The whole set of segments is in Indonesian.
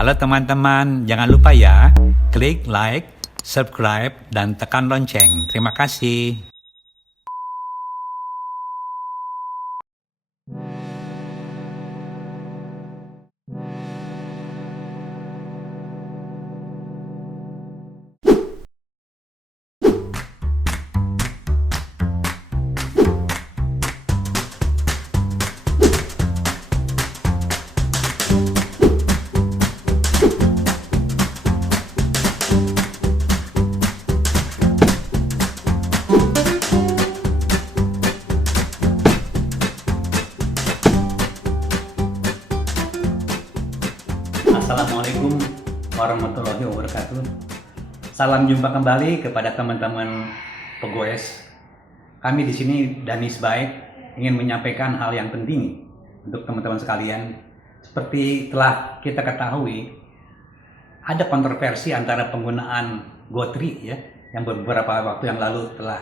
Halo teman-teman, jangan lupa ya, klik like, subscribe, dan tekan lonceng. Terima kasih. Assalamualaikum warahmatullahi wabarakatuh. Salam jumpa kembali kepada teman-teman pegoes. Kami di sini Danis Baik ingin menyampaikan hal yang penting untuk teman-teman sekalian. Seperti telah kita ketahui, ada kontroversi antara penggunaan gotri ya, yang beberapa waktu yang lalu telah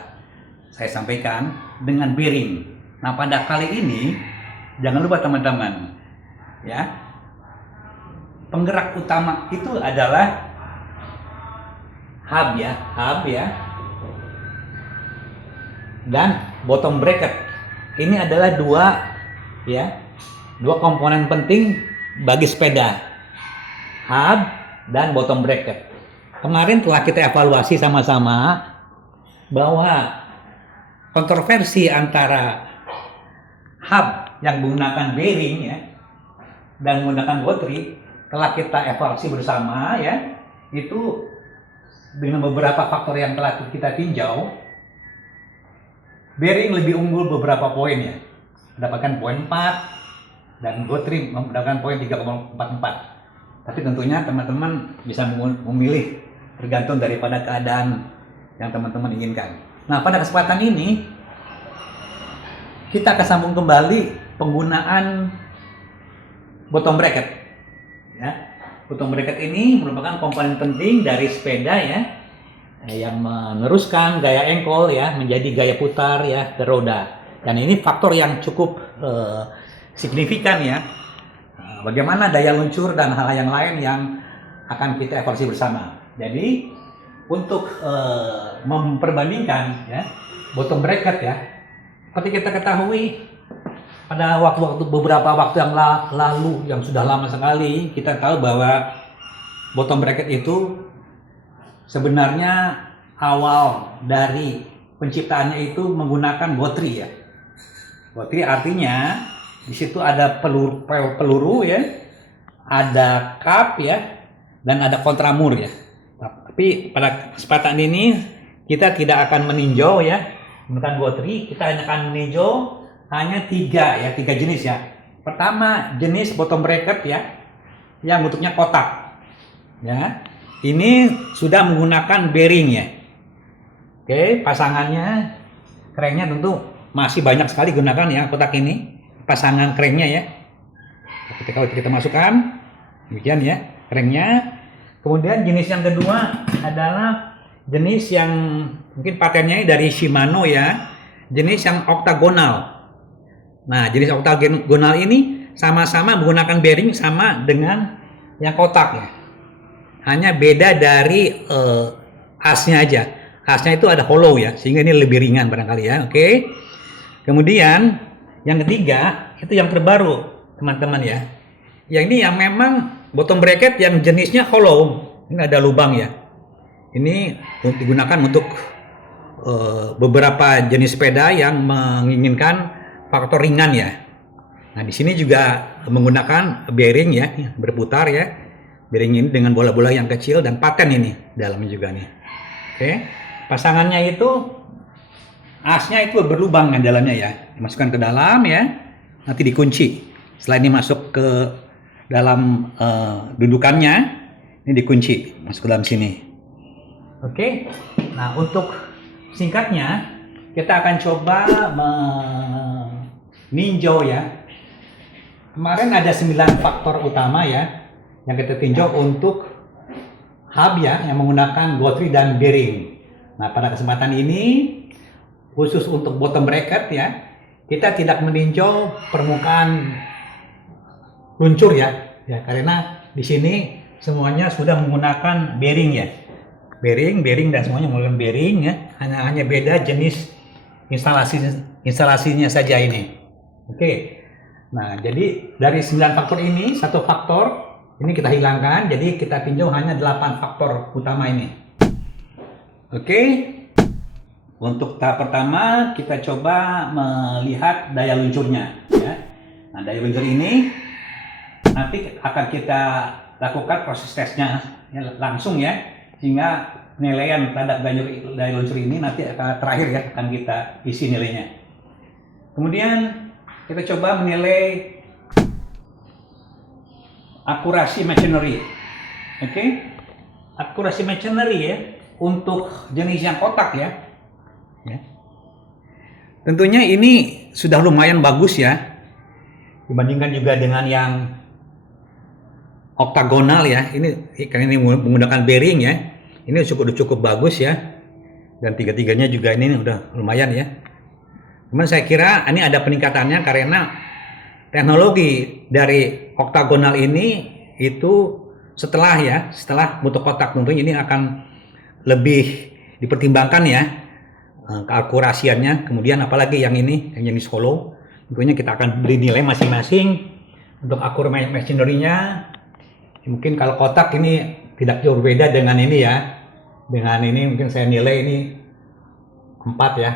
saya sampaikan dengan bearing. Nah, pada kali ini jangan lupa teman-teman ya, penggerak utama itu adalah hub ya, dan bottom bracket. Ini adalah dua komponen penting bagi sepeda, hub dan bottom bracket. Kemarin telah kita evaluasi sama-sama bahwa kontroversi antara hub yang menggunakan bearing ya dan menggunakan gotri telah kita evaluasi bersama ya, itu dengan beberapa faktor yang telah kita tinjau. Bearing lebih unggul beberapa poin ya, mendapatkan poin 4 dan gotri mendapatkan poin 3,44. Tapi tentunya teman-teman bisa memilih tergantung daripada keadaan yang teman-teman inginkan. Nah, pada kesempatan ini kita akan sambung kembali penggunaan bottom bracket. Ya, bottom bracket ini merupakan komponen penting dari sepeda ya, yang meneruskan gaya engkol ya menjadi gaya putar ya ke roda. Dan ini faktor yang cukup signifikan ya. Bagaimana daya luncur dan hal yang lain yang akan kita evaluasi bersama. Jadi untuk memperbandingkan ya bottom bracket ya, seperti kita ketahui, pada beberapa waktu yang lalu yang sudah lama sekali, kita tahu bahwa bottom bracket itu sebenarnya awal dari penciptaannya itu menggunakan gotri ya. Gotri artinya di situ ada peluru ya, ada cup ya, dan ada kontramur ya. Tapi pada kesempatan ini kita tidak akan meninjau ya menggunakan gotri, kita hanya akan meninjau hanya tiga jenis ya. Pertama, jenis bottom bracket ya, yang bentuknya kotak ya. Ini sudah menggunakan bearing ya. Oke, pasangannya, cranknya tentu masih banyak sekali gunakan ya kotak ini, pasangan cranknya ya. Kalau kita masukkan demikian ya cranknya. Kemudian jenis yang kedua adalah jenis yang mungkin patennya dari Shimano ya, jenis yang oktagonal. Nah, jenis oktagonal ini sama-sama menggunakan bearing sama dengan yang kotak ya. Hanya beda dari asnya aja. Asnya itu ada hollow ya, sehingga ini lebih ringan barangkali ya. Oke. Kemudian yang ketiga itu yang terbaru teman-teman ya. Yang ini yang memang bottom bracket yang jenisnya hollow. Ini ada lubang ya. Ini digunakan untuk beberapa jenis sepeda yang menginginkan faktor ringan ya. Nah, di sini juga menggunakan bearing ya, berputar ya. Bearing ini dengan bola-bola yang kecil dan paten ini dalamnya juga nih. Oke. Pasangannya itu asnya itu berlubang di dalamnya ya. Dimasukkan ke dalam ya. Nanti dikunci. Setelah ini masuk ke dalam dudukannya, ini dikunci, masuk ke dalam sini. Oke. Nah, untuk singkatnya kita akan coba meninjau ya. Kemarin ada 9 faktor utama ya yang kita tinjau untuk hub ya yang menggunakan gotri dan bearing. Nah, pada kesempatan ini khusus untuk bottom bracket ya, kita tidak meninjau permukaan luncur ya karena di sini semuanya sudah menggunakan bearing ya. Bearing dan semuanya menggunakan bearing ya. Hanya beda jenis instalasinya saja ini. Oke. Nah, jadi dari 9 faktor ini, satu faktor ini kita hilangkan, jadi kita tinjau hanya 8 faktor utama ini. Oke. Untuk tahap pertama kita coba melihat daya luncurnya ya. Nah, daya luncur ini nanti akan kita lakukan proses tesnya ya, langsung ya, sehingga penilaian terhadap daya luncur ini nanti akan terakhir ya, akan kita isi nilainya. Kemudian kita coba menilai akurasi machinery. Oke. Akurasi machinery ya untuk jenis yang kotak ya. Tentunya ini sudah lumayan bagus ya, dibandingkan juga dengan yang oktagonal ya. Ini karena ini menggunakan bearing ya, ini cukup bagus ya, dan tiga-tiganya juga ini udah lumayan ya. Cuman saya kira ini ada peningkatannya karena teknologi dari oktagonal ini itu setelah bentuk kotak, tentunya ini akan lebih dipertimbangkan ya, keakurasiannya. Kemudian apalagi yang ini, yang jenis hollow, tentunya kita akan beri nilai masing-masing untuk akur machinery-nya. Mungkin kalau kotak ini tidak jauh berbeda dengan ini ya. Dengan ini mungkin saya nilai ini 4 ya.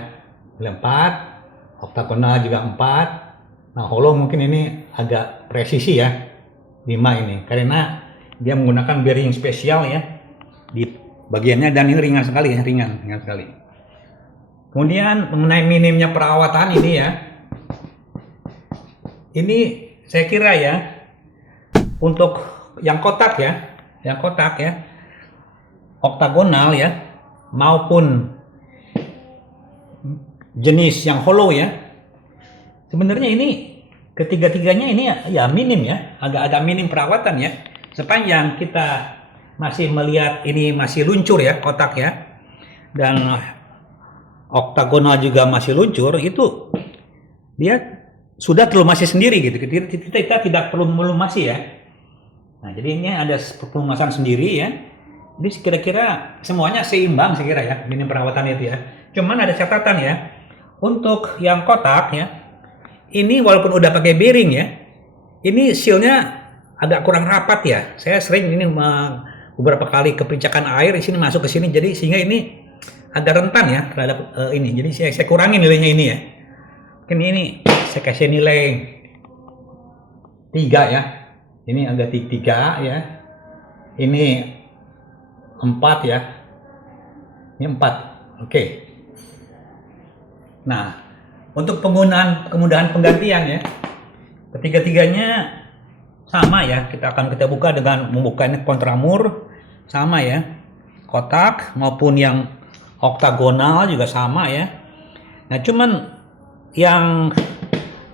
Nilai 4, oktagonal juga 4. Nah, hollow mungkin ini agak presisi ya. 5 ini. Karena dia menggunakan bearing spesial ya di bagiannya, dan ini ringan sekali ya, ringan sekali. Kemudian mengenai minimnya perawatan ini ya, ini saya kira ya, untuk yang kotak ya, oktagonal ya, maupun jenis yang hollow ya, sebenarnya ini ketiga-tiganya ini ya minim ya, agak minim perawatan ya, sepanjang kita masih melihat ini masih luncur ya, kotak ya, dan oktagonal juga masih luncur, itu dia sudah terlumasi sendiri gitu. Kita tidak perlu melumasi ya. Nah, jadi ini ada pelumasan sendiri ya. Jadi kira-kira semuanya seimbang saya kira ya, minim perawatan itu ya. Cuman ada catatan ya, untuk yang kotak ya, ini walaupun udah pakai bearing ya, ini sealnya agak kurang rapat ya. Saya sering ini beberapa kali kepincakan air di sini masuk ke sini, jadi sehingga ini agak rentan ya terhadap ini. Jadi saya kurangi nilainya ini ya. Mungkin ini saya kasih nilai 3 ya. Ini agak 3 ya. Ini 4 ya. Ini 4. Oke. Nah, untuk kemudahan penggantian ya, ketiga-tiganya sama ya. Kita buka dengan membuka ini kontramur sama ya. Kotak maupun yang oktagonal juga sama ya. Nah, cuman yang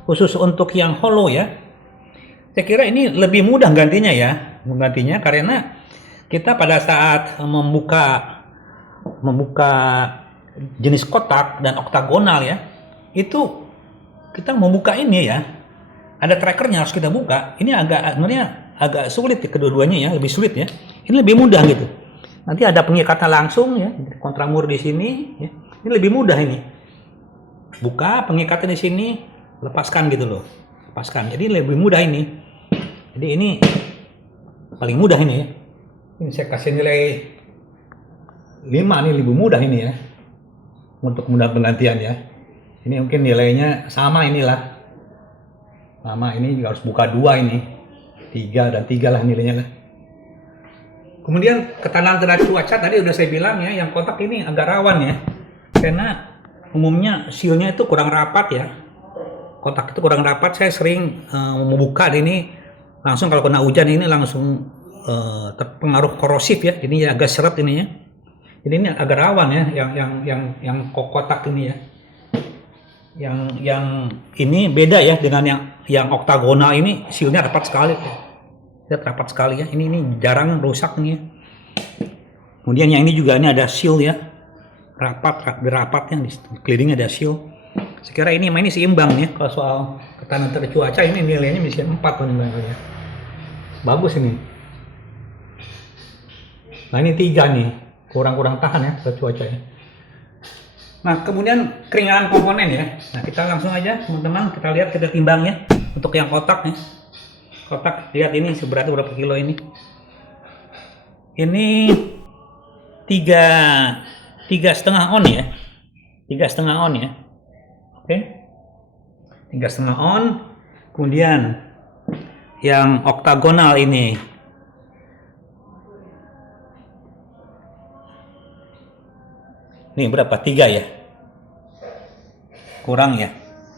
khusus untuk yang hollow ya, saya kira ini lebih mudah menggantinya karena kita pada saat membuka jenis kotak dan oktagonal ya, itu kita membuka ini ya, ada trackernya harus kita buka. Ini sebenarnya agak sulit kedua-duanya ya, lebih sulit ya. Ini lebih mudah gitu. Nanti ada pengikatan langsung ya, kontramur di sini ya. Ini lebih mudah ini. Buka pengikatan di sini, lepaskan gitu loh. Lepaskan. Jadi lebih mudah ini. Jadi ini paling mudah ini ya. Ini saya kasih nilai 5 nih, lebih mudah ini ya. Untuk mudah penggantian ya. Ini mungkin nilainya sama inilah. Sama ini juga harus buka 2 ini. 3 dan 3 lah nilainya lah. Kemudian ketahanan terhadap cuaca tadi udah saya bilang ya, yang kotak ini agak rawan ya, karena umumnya sealnya itu kurang rapat ya. Kotak itu kurang rapat, saya sering membuka ini langsung kalau kena hujan ini langsung terpengaruh korosif ya, ini agak seret ini ya. Jadi ini agak rawan ya, yang kotak ini ya. Yang ini beda ya dengan yang oktagonal, ini sealnya rapat sekali. Lihat rapat sekali ya. Ini jarang rusak nih ya. Kemudian yang ini juga ini ada seal ya. Rapat yang di kelilingnya ada seal. Sekira ini seimbang ya. Kalau soal ketahanan terhadap cuaca ini nilainya bisa 4 ya. Bagus ini. Nah ini 3 nih, kurang tahan ya cuaca ya. Nah kemudian keringanan komponen ya. Nah kita langsung aja teman-teman, kita lihat, kita timbang ya. Untuk yang kotak nih, kotak lihat ini seberatnya berapa kilo ini. Ini 3,5 on ya, 3,5 on ya. Oke, 3,5 on. Kemudian yang oktagonal ini berapa? 3 ya, kurang ya,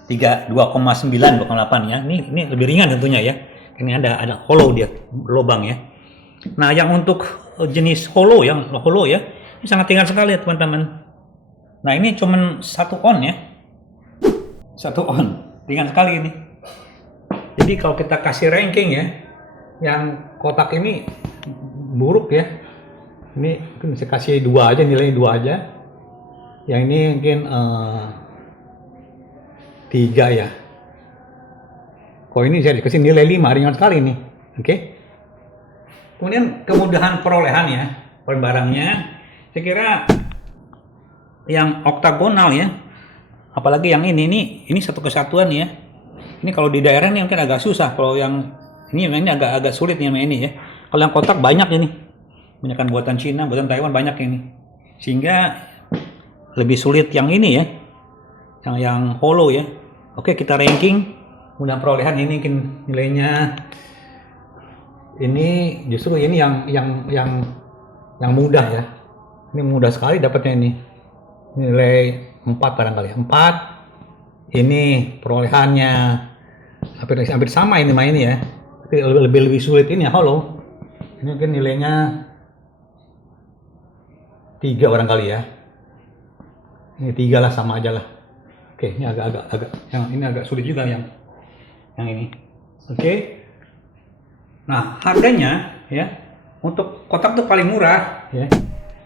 2,9 2,8 ya. Ini lebih ringan tentunya ya, ini ada hollow, dia lubang ya. Nah yang untuk jenis hollow ya, ini sangat ringan sekali ya teman-teman. Nah ini cuman 1 on ya, 1 on, ringan sekali ini. Jadi kalau kita kasih ranking ya, yang kotak ini buruk ya, ini mungkin bisa kasih 2 aja, nilainya 2 aja. Yang ini mungkin 3 ya. Kalau ini saya dikasih nilai 5, ringan sekali nih. Oke. Kemudian kemudahan perolehan ya, barangnya, saya kira yang oktagonal ya, apalagi yang ini satu kesatuan ya. Ini kalau di daerah ini mungkin agak susah, kalau yang ini agak sulit nih ini ya. Kalau yang kotak banyak ini, banyak buatan Cina, buatan Taiwan banyak ini, sehingga lebih sulit yang ini ya, yang hollow ya. Oke, kita ranking, kemudian perolehan ini mungkin nilainya. Ini justru ini yang mudah ya. Ini mudah sekali dapatnya ini. Nilai 4 barangkali. 4. Ini perolehannya hampir sama ini ya. Tapi lebih sulit ini ya hollow. Ini mungkin nilainya 3 barangkali ya. Ini 3 lah, sama aja lah. Oke, ini agak yang ini agak sulit juga yang ini. Oke. Nah, harganya ya, untuk kotak tuh paling murah ya.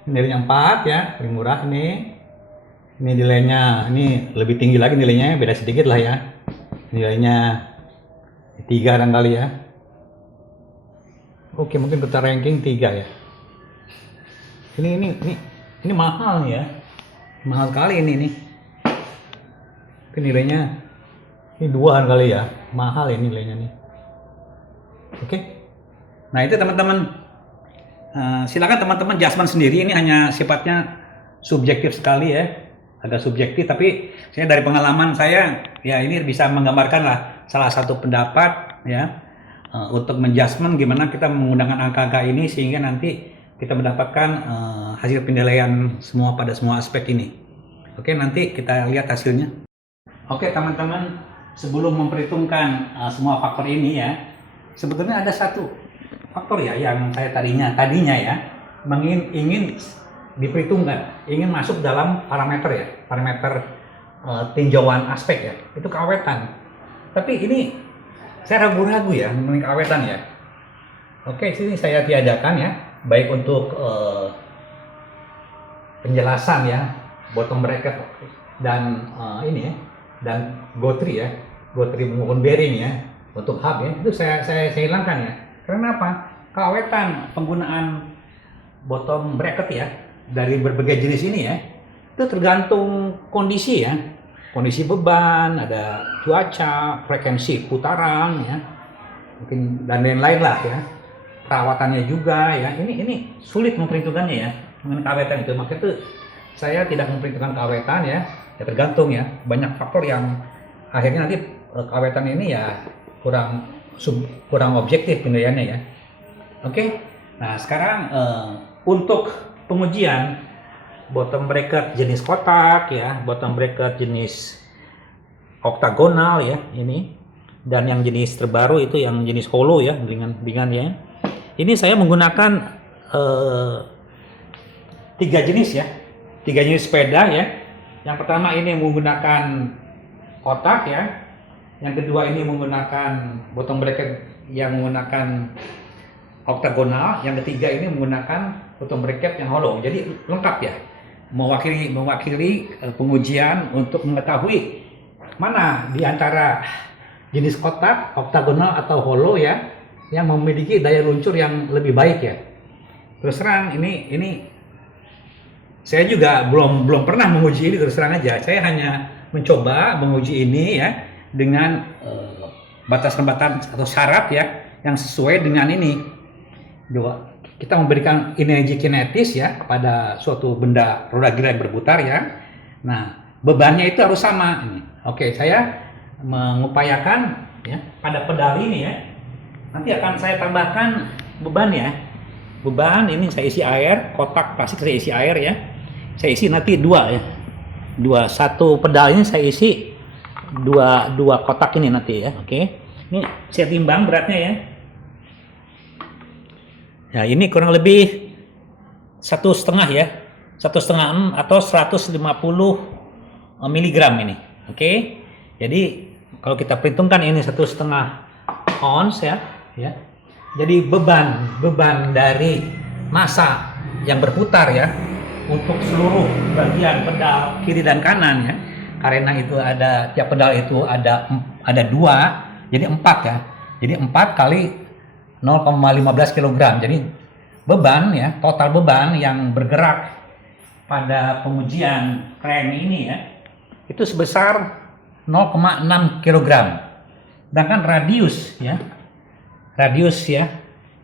Nilainya 4 ya, paling murah ini. Ini nilainya, ini lebih tinggi lagi nilainya, beda sedikit lah ya. Nilainya 3 barangkali ya. Oke, mungkin kita ranking 3 ya. Ini mahal nih ya. Mahal kali ini nih. Ini nilainya ini 2 kali ya. Mahal ini nilainya nih. Oke. Nah itu teman-teman, silakan teman-teman judgement sendiri, ini hanya sifatnya subjektif sekali ya, agak subjektif, tapi saya dari pengalaman saya ya ini bisa menggambarkan lah salah satu pendapat ya, untuk menjudgement gimana kita menggunakan angka-angka ini sehingga nanti kita mendapatkan hasil penilaian pada semua aspek ini. Oke, nanti kita lihat hasilnya. Oke teman-teman, sebelum memperhitungkan semua faktor ini ya, sebetulnya ada satu faktor ya yang saya tadinya ya ingin diperhitungkan, ingin masuk dalam parameter tinjauan aspek ya, itu keawetan. Tapi ini saya ragu-ragu ya mengenai keawetan ya. Oke, sini saya tiadakan ya, baik untuk penjelasan ya, bottom bracket dan ini ya, dan gotri maupun bearing ya. Untuk hub ya, itu saya hilangkan ya. Karena apa? Keawetan penggunaan bottom bracket ya dari berbagai jenis ini ya, itu tergantung kondisi ya. Kondisi beban, ada cuaca, frekuensi putaran ya, mungkin dan lain-lain lah ya. Perawatannya juga ya. Ini sulit memperhitungkannya ya mengenai keawetan itu. Makanya itu saya tidak memperhitungkan keawetan ya. Ya tergantung ya. Banyak faktor yang akhirnya nanti keawetan ini ya kurang objektif penilaiannya ya. Oke. Nah sekarang untuk pengujian bottom bracket jenis kotak ya, bottom bracket jenis oktagonal ya ini, dan yang jenis terbaru itu yang jenis hollow ya, bingan ya. Ini saya menggunakan 3 jenis ya, 3 jenis sepeda ya. Yang pertama ini menggunakan kotak ya. Yang kedua ini menggunakan bottom bracket yang menggunakan oktagonal. Yang ketiga ini menggunakan bottom bracket yang hollow. Jadi lengkap ya, mewakili pengujian untuk mengetahui mana di antara jenis kotak, oktagonal atau hollow ya yang memiliki daya luncur yang lebih baik ya. terus terang ini saya juga belum pernah menguji ini, terus terang aja. Saya hanya mencoba menguji ini ya dengan batasan-batasan atau syarat ya yang sesuai dengan ini. Kita memberikan energi kinetis ya kepada suatu benda roda gila yang berputar ya. Nah, bebannya itu harus sama ini. Oke, saya mengupayakan ya pada pedal ini ya. Nanti akan saya tambahkan beban ya. Beban ini saya isi air, kotak plastik saya isi air ya. Saya isi nanti dua ya. Satu pedal ini saya isi dua kotak ini nanti ya. Oke. Ini saya timbang beratnya ya. Ya ini kurang lebih 1,5 ya, 1,5 atau 150 miligram ini. Oke. Jadi kalau kita perhitungkan ini 1,5 ons ya. Jadi beban dari massa yang berputar ya untuk seluruh bagian pedal kiri dan kanan ya. Karena itu ada tiap pedal itu ada 2, jadi 4 ya. Jadi 4 kali 0,15 kg. Jadi beban ya, total beban yang bergerak pada pengujian kren ini ya, itu sebesar 0,6 kg. Sedangkan radius ya,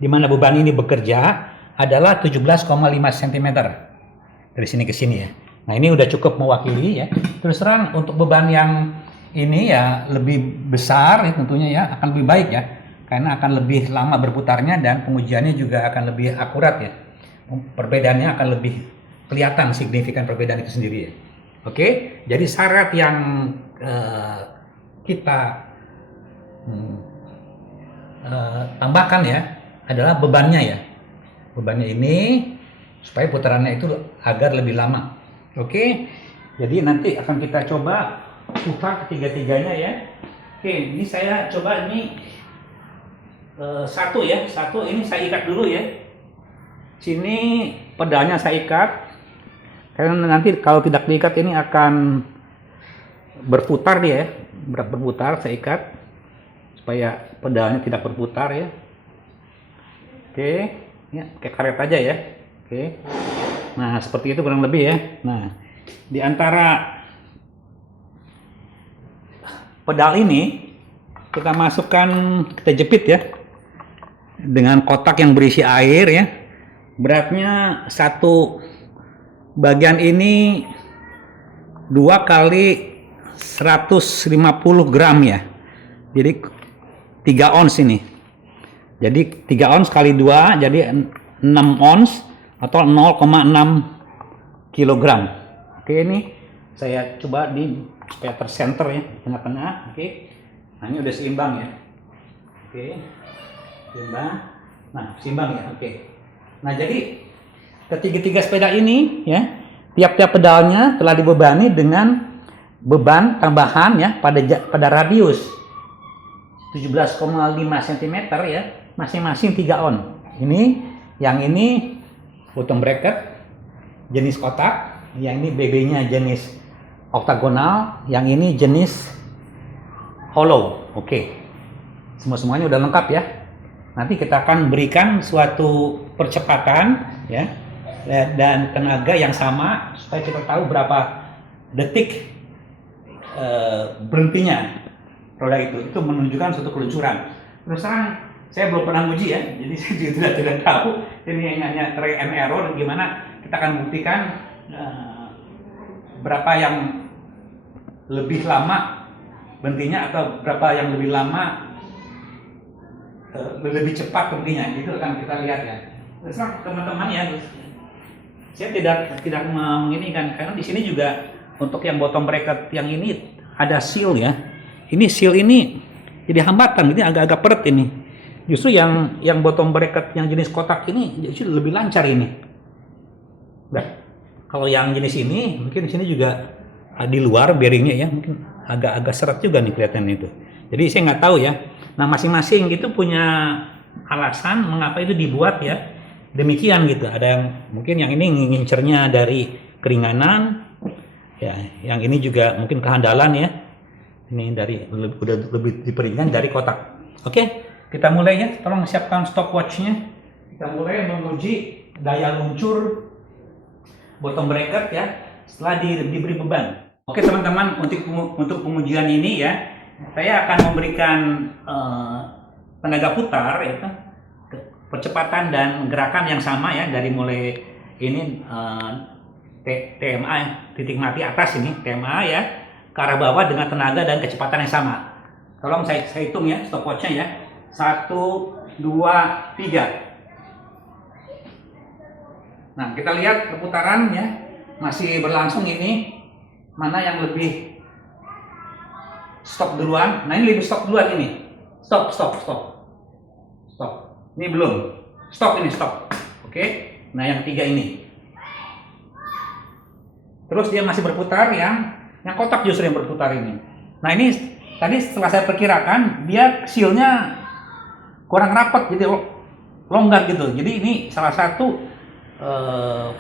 di mana beban ini bekerja adalah 17,5 cm dari sini ke sini ya. Nah ini udah cukup mewakili ya. Terus terang untuk beban yang ini ya lebih besar ya, tentunya ya akan lebih baik ya, karena akan lebih lama berputarnya dan pengujiannya juga akan lebih akurat ya. Perbedaannya akan lebih kelihatan, signifikan perbedaan itu sendiri ya. Oke, jadi syarat yang kita tambahkan ya adalah bebannya ya. Bebannya ini supaya putarannya itu agar lebih lama. Oke, jadi nanti akan kita coba putar ketiga-tiganya ya. Oke, ini saya coba ini satu ini saya ikat dulu ya. Sini pedalnya saya ikat, karena nanti kalau tidak diikat ini akan berputar dia ya, berputar. Saya ikat supaya pedalnya tidak berputar ya. Oke, ya kayak karet aja ya. Oke, nah seperti itu kurang lebih ya. Nah di antara pedal ini kita masukkan, kita jepit ya dengan kotak yang berisi air ya. Beratnya satu bagian ini 2 kali 150 gram ya. Jadi 3 ons ini. Jadi 3 ons kali 2 jadi 6 ons atau 0,6 kilogram. Oke, ini saya coba supaya tersenter ya, tengah-tengah. Oke. Nah, ini udah seimbang ya. Oke. Seimbang. Nah, seimbang ya. Oke. Nah, jadi ketiga-tiga sepeda ini ya, tiap-tiap pedalnya telah dibebani dengan beban tambahan ya pada radius 17,5 cm ya, masing-masing 3 on. Yang ini bottom bracket jenis kotak, yang ini BB-nya jenis oktagonal, yang ini jenis hollow. Oke. Semuanya udah lengkap ya. Nanti kita akan berikan suatu percepatan ya dan tenaga yang sama supaya kita tahu berapa detik berhentinya roda itu menunjukkan suatu keluncuran. Terus terang saya belum pernah uji ya, jadi saya juga tidak tahu ini hanya try and error. Gimana kita akan buktikan berapa yang lebih lama berhentinya atau berapa yang lebih lama lebih cepat berhentinya. Itu akan kita lihat ya. Terus teman-teman ya, saya tidak menginginkan karena di sini juga untuk yang bottom bracket yang ini ada seal ya. Ini seal ini jadi hambatan, ini agak-agak peret ini. Justru yang bottom bracket yang jenis kotak ini justru lebih lancar ini. Nah, kalau yang jenis ini mungkin di sini juga di luar bearingnya ya, mungkin agak-agak seret juga nih kelihatan itu. Jadi saya nggak tahu ya. Nah, masing-masing itu punya alasan mengapa itu dibuat ya. Demikian gitu. Ada yang mungkin yang ini ngincernya dari keringanan ya, yang ini juga mungkin kehandalan ya. Ini dari udah lebih diperingan dari kotak. Oke, kita mulai ya. Tolong siapkan stopwatchnya. Kita mulai menguji daya luncur bottom bracket ya setelah diberi beban. Oke teman-teman, untuk pengujian ini ya, saya akan memberikan tenaga putar ya, percepatan dan gerakan yang sama ya, dari mulai ini TMA titik mati atas ini TMA ya, ke arah bawah dengan tenaga dan kecepatan yang sama. Tolong saya hitung ya stopwatchnya ya. 1, 2, 3. Nah, kita lihat perputaran ya, masih berlangsung ini. Mana yang lebih stop duluan? Nah, ini lebih stop duluan ini. Stop. Ini belum. Stop ini, stop. Oke. Nah, yang 3 ini. Terus dia masih berputar, yang kotak justru yang berputar ini. Nah, ini tadi setelah saya perkirakan, dia seal-nya kurang rapat, jadi longgar gitu. Jadi ini salah satu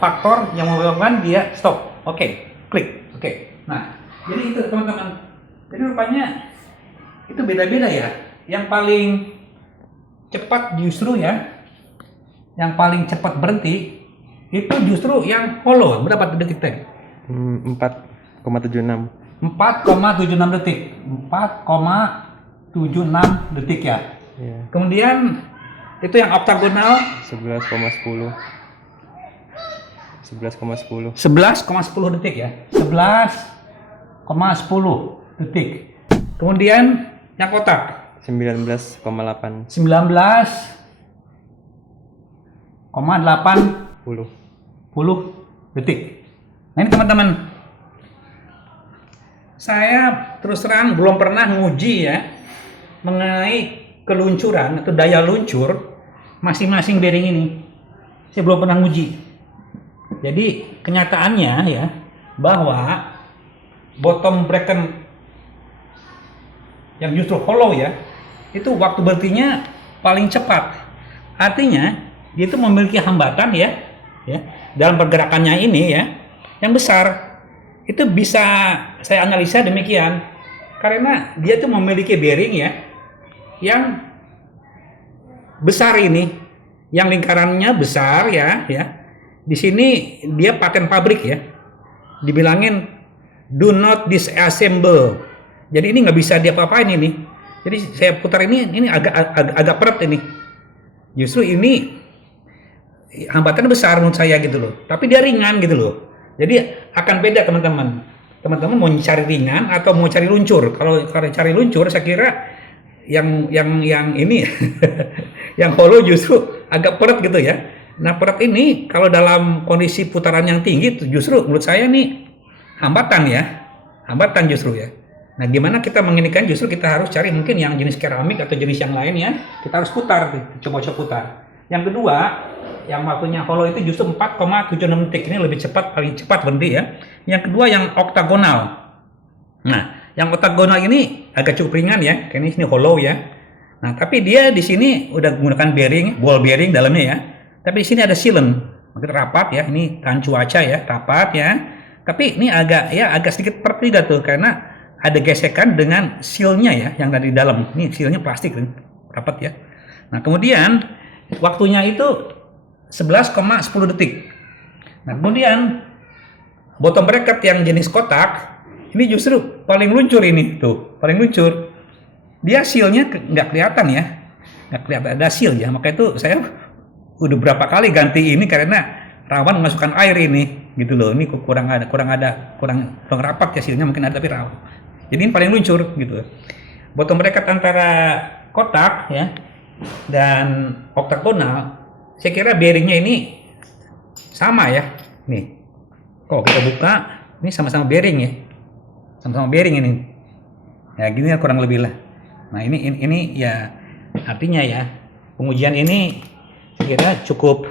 faktor yang menyebabkan dia stop. Oke, klik. Oke. Nah, jadi itu teman-teman. Jadi rupanya itu beda-beda ya. Yang paling cepat justru ya, yang paling cepat berhenti itu justru yang hollow. Berapa detik tadi? 4,76. 4,76 detik. 4,76 detik ya. Yeah. Kemudian itu yang oktagonal 11,10 detik ya. 11,10 detik. Kemudian yang kotak 19,8 detik. Nah ini teman-teman, saya terus terang belum pernah nguji ya mengenai keluncuran atau daya luncur masing-masing bearing ini. Saya belum pernah nguji. Jadi kenyataannya ya, bahwa bottom bracket yang justru hollow ya, itu waktu berhentinya paling cepat. Artinya dia itu memiliki hambatan ya dalam pergerakannya ini ya, yang besar. Itu bisa saya analisa demikian, karena dia itu memiliki bearing ya yang besar ini, yang lingkarannya besar ya. Di sini dia paten pabrik ya, dibilangin do not disassemble. Jadi ini nggak bisa diapa-apain ini. Jadi saya putar ini agak peret ini. Justru ini hambatan besar menurut saya gitu loh. Tapi dia ringan gitu loh. Jadi akan beda teman-teman. Teman-teman mau cari ringan atau mau cari luncur? Kalau cari luncur, saya kira yang ini yang hollow justru agak peret gitu ya. Nah, peret ini kalau dalam kondisi putaran yang tinggi justru menurut saya nih hambatan justru ya. Nah, gimana kita menginikan, justru kita harus cari mungkin yang jenis keramik atau jenis yang lain ya. Kita harus putar, coba-coba putar. Yang kedua, yang waktunya hollow itu justru 4,76 detik. Ini lebih cepat, paling cepat berhenti ya. Yang kedua yang oktagonal. Nah, yang oktagonal ini agak cukup ringan ya, karena ini hollow ya. Nah, tapi dia di sini udah menggunakan bearing, ball bearing dalamnya ya. Tapi di sini ada sealant, makin rapat ya. Ini tahan cuaca ya, rapat ya. Tapi ini agak sedikit pertiga tuh, karena ada gesekan dengan seal-nya ya, yang dari dalam. Ini seal-nya plastik rapat ya. Nah, kemudian waktunya itu 11,10 detik. Nah, kemudian bottom bracket yang jenis kotak ini justru paling luncur ini tuh, paling luncur. Dia seal-nya nggak kelihatan ya, nggak kelihatan ada seal ya. Maka itu saya udah berapa kali ganti ini karena rawan memasukkan air ini, gitu loh. Ini kurang rapat ya seal-nya, mungkin ada tapi rawan. Jadi ini paling luncur gitu. Bottom bracket antara kotak ya dan oktagonal, saya kira bearingnya ini sama ya. Nih, kalau kita buka, ini sama-sama bearing ya, sama-sama bearing ini. Ya gini ya kurang lebih lah. Nah ini ya artinya ya pengujian ini saya kira cukup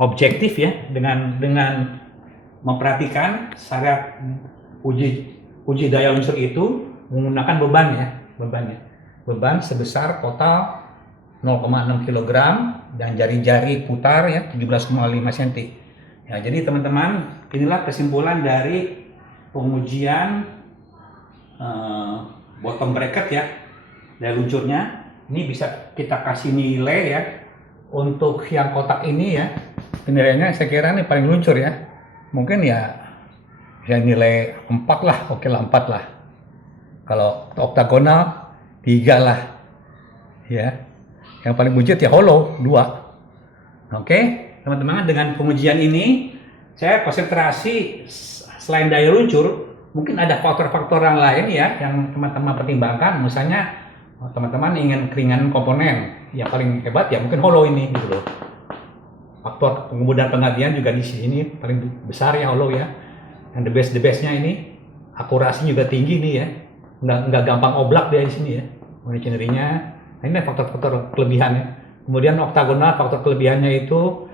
objektif ya, dengan memperhatikan syarat uji daya luncur itu menggunakan beban sebesar total 0,6 kg dan jari-jari putar ya 17,5 cm. Ya, jadi teman-teman, inilah kesimpulan dari pengujian bottom bracket ya, daya luncurnya. Ini bisa kita kasih nilai ya untuk yang kotak ini ya, penilaiannya saya kira ini paling luncur ya. Mungkin ya nilai 4 lah, oke lah 4 lah. Kalau oktagonal 3 lah. Ya. Yang paling buncit ya hollow 2. Oke, teman-teman, dengan pengujian ini saya konsentrasi selain daya luncur, mungkin ada faktor-faktor yang lain ya yang teman-teman pertimbangkan. Misalnya teman-teman ingin keringanan komponen, yang paling hebat ya mungkin hollow ini gitu loh. Faktor kemudahan penggantian juga di sini paling besar ya hollow ya. And the bestnya ini akurasi juga tinggi nih ya. Nggak gampang oblak dia di sini ya. Machinery-nya. Nah, ini faktor-faktor kelebihannya. Kemudian oktagonal, faktor kelebihannya itu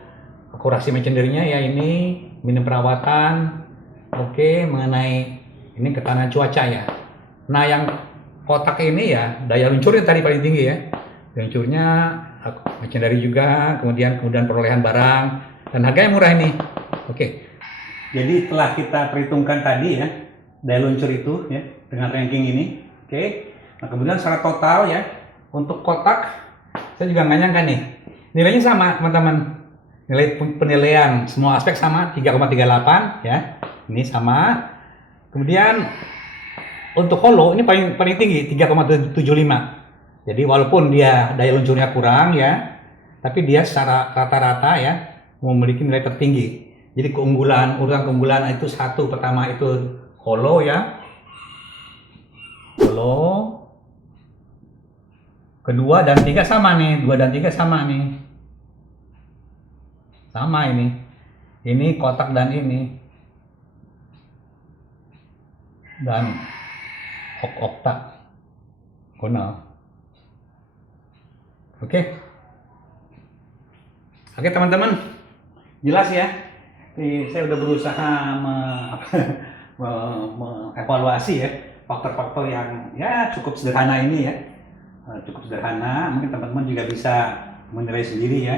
akurasi machinery-nya ya ini, minim perawatan. Oke, mengenai ini ketahanan cuaca ya. Nah, yang kotak ini ya daya luncurnya tadi paling tinggi ya. Daya luncurnya machinery juga, kemudian perolehan barang dan harganya murah ini. Oke. Jadi telah kita perhitungkan tadi ya daya luncur itu ya dengan ranking ini. Oke. Nah, kemudian secara total ya untuk kotak saya juga nggak nyangka nih. Nilainya sama, teman-teman. Nilai penilaian semua aspek sama 3,38 ya. Ini sama. Kemudian untuk hollow ini paling tinggi 3,75. Jadi walaupun dia daya luncurnya kurang ya, tapi dia secara rata-rata ya memiliki nilai tertinggi. Jadi urutan keunggulan itu satu, pertama itu hollow ya. Hollow. Kedua dan tiga sama nih, 2 dan 3 sama nih. Sama ini. Ini kotak dan ini. Dan oktagonal. Oke. Oke teman-teman. Jelas ya. Saya udah berusaha mengevaluasi ya faktor-faktor yang ya cukup sederhana ini ya. Cukup sederhana, mungkin teman-teman juga bisa menilai sendiri ya.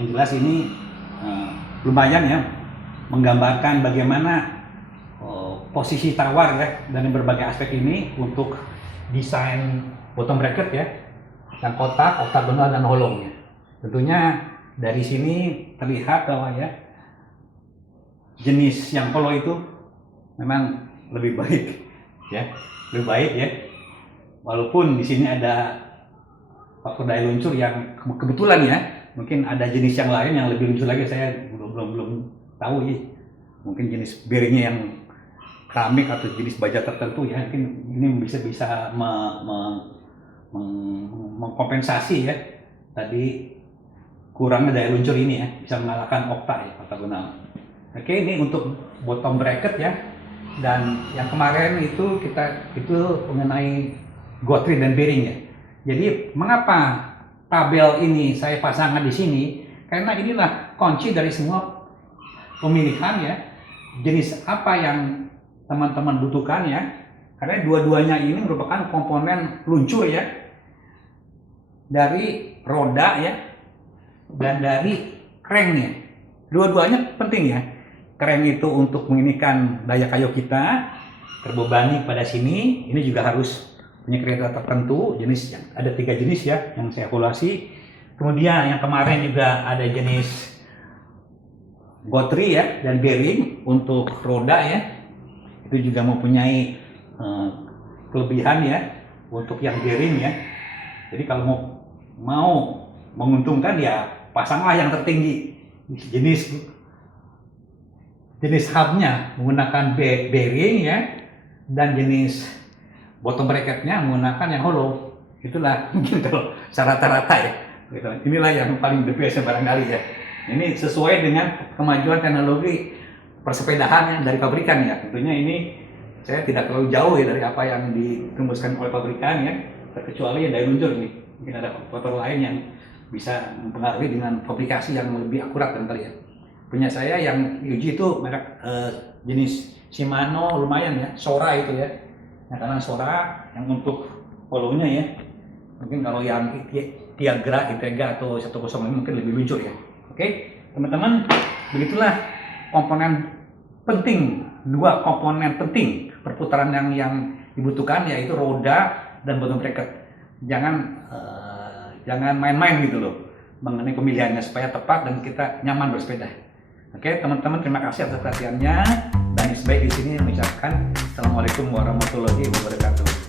Yang jelas ini lumayan ya menggambarkan bagaimana posisi tawar ya dari berbagai aspek ini untuk desain bottom bracket ya, dan kotak, oktagonal dan hollow ya. Tentunya dari sini terlihat bahwa ya jenis yang hollow itu memang lebih baik ya, lebih baik ya. Walaupun di sini ada faktor daya luncur yang kebetulan ya, mungkin ada jenis yang lain yang lebih luncur lagi, saya belum tahu ya. Mungkin jenis bearingnya yang keramik atau jenis baja tertentu ya, mungkin ini bisa mengkompensasi ya tadi kurangnya daya luncur ini ya, bisa mengalahkan okta ya, oktagonal. Oke, ini untuk bottom bracket ya. Dan yang kemarin itu mengenai Guthrie dan bearing ya. Jadi mengapa tabel ini saya pasangkan di sini? Karena inilah kunci dari semua pemilihan ya. Jenis apa yang teman-teman butuhkan ya. Karena dua-duanya ini merupakan komponen luncur ya. Dari roda ya dan dari cranknya. Dua-duanya penting ya. Crank itu untuk menginikan daya kayu kita terbebani pada sini. Ini juga harus punya kriteria tertentu, jenis ada 3 jenis ya yang saya evaluasi. Kemudian yang kemarin juga ada jenis Guthrie ya dan bearing untuk roda ya. Itu juga mempunyai kelebihan ya untuk yang bearing ya. Jadi kalau mau menguntungkan ya pasanglah yang tertinggi. Jenis hubnya menggunakan bearing ya, dan jenis bottom bracketnya menggunakan yang hollow. Itulah mungkin kalau rata-rata ya. Inilah yang paling the best barangkali ya. Ini sesuai dengan kemajuan teknologi persepedahan yang dari pabrikan ya. Tentunya ini saya tidak terlalu jauh ya dari apa yang ditembuskan oleh pabrikan ya, terkecuali yang daya luncur nih. Mungkin ada faktor lain yang bisa mempengaruhi dengan fabrikasi yang lebih akurat barangkali ya. Punya saya yang Yuji itu merek jenis Shimano lumayan ya, Sora itu ya. Nah, karena Sora yang untuk follow-nya ya, mungkin kalau yang Tiagra atau 105 mungkin lebih luncur ya. Oke, teman-teman, begitulah komponen penting, 2 komponen penting perputaran yang dibutuhkan, yaitu roda dan bottom bracket. Jangan main-main gitu loh mengenai pemilihannya supaya tepat dan kita nyaman bersepeda. Oke, teman-teman, terima kasih atas perhatiannya. Dan sebaik di sini mengucapkan Assalamualaikum warahmatullahi wabarakatuh.